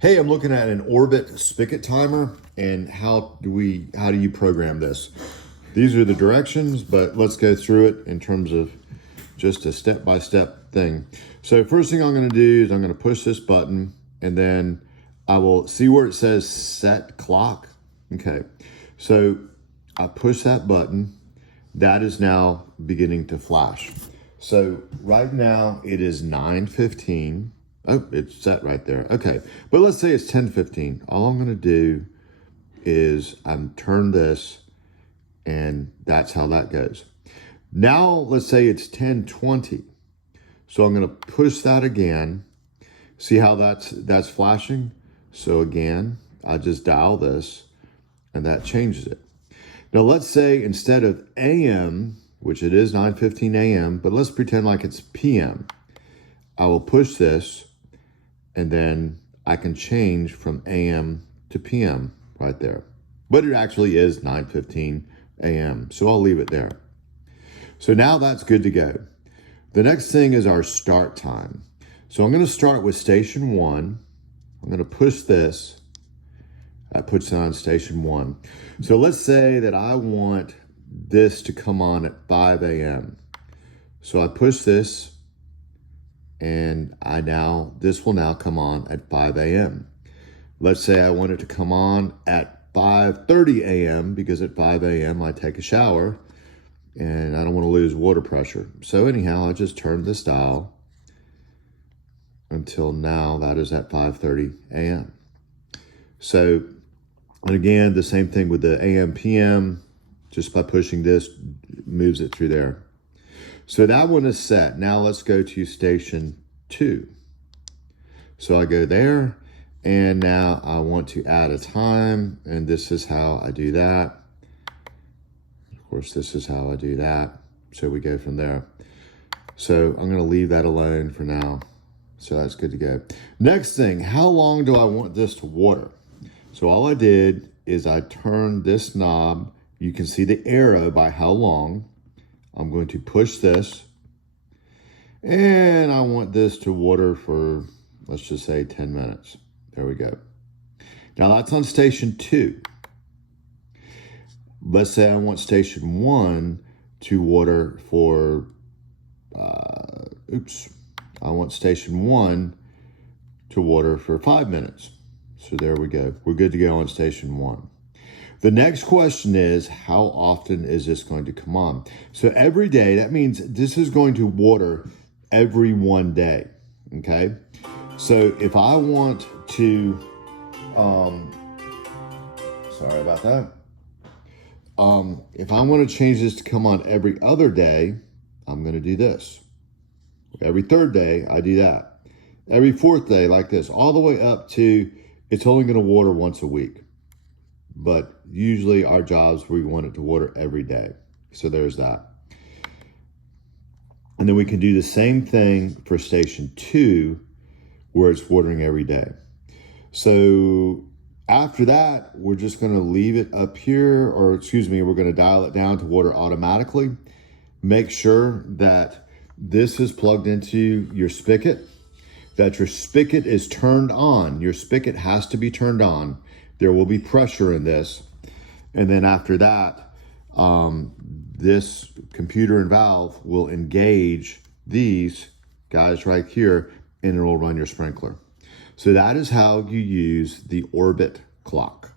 Hey, I'm looking at an Orbit spigot timer, and how do you program this? These are the directions, but let's go through it in terms of just a step-by-step thing. So first thing I'm going to do is I'm going to push this button, and then I will see where it says set clock. Okay, so I push that button. That is now beginning to flash. So right now it is 9:15. Oh, it's set right there. Okay, but let's say it's 10:15. All I'm going to do is I'm turn this, and that's how that goes. Now let's say it's 10:20. So I'm going to push that again. See how that's flashing? So again, I just dial this, and that changes it. Now let's say instead of AM, which it is 9:15 AM, but let's pretend like it's PM. I will push this, and then I can change from AM to PM right there. But it actually is 9:15 AM, so I'll leave it there. So now that's good to go. The next thing is our start time. So I'm going to start with station 1. I'm going to push this. That puts it on station 1. So let's say that I want this to come on at 5 AM. So I push this, and this will now come on at 5 AM. Let's say I want it to come on at 5:30 AM, because at 5 AM I take a shower and I don't want to lose water pressure. So anyhow, I just turn this dial until now that is at 5:30 AM. So, and again, the same thing with the AM PM, just by pushing this, moves it through there. So that one is set. Now let's go to station 2. So I go there, and now I want to add a time, and this is how I do that. Of course, this is how I do that. So we go from there. So I'm going to leave that alone for now. So that's good to go. Next thing, how long do I want this to water? So all I did is I turned this knob. You can see the arrow by how long. I'm going to push this, and I want this to water for, let's just say 10 minutes. There we go. Now that's on station 2. Let's say I want station 1 to water for, I want station 1 to water for 5 minutes. So there we go. We're good to go on station 1. The next question is, how often is this going to come on? So every day, that means this is going to water every 1 day, okay? So if I want to, sorry about that. If I want to change this to come on every other day, I'm going to do this. Every 3rd day, I do that. Every 4th day, like this, all the way up to, it's only going to water once a week. But usually our jobs, we want it to water every day. So there's that. And then we can do the same thing for station 2, where it's watering every day. So after that, we're just going to leave it up here, or excuse me, we're going to dial it down to water automatically. Make sure that this is plugged into your spigot, that your spigot is turned on. Your spigot has to be turned on. There will be pressure in this. And then after that, this computer and valve will engage these guys right here, and it will run your sprinkler. So that is how you use the Orbit clock.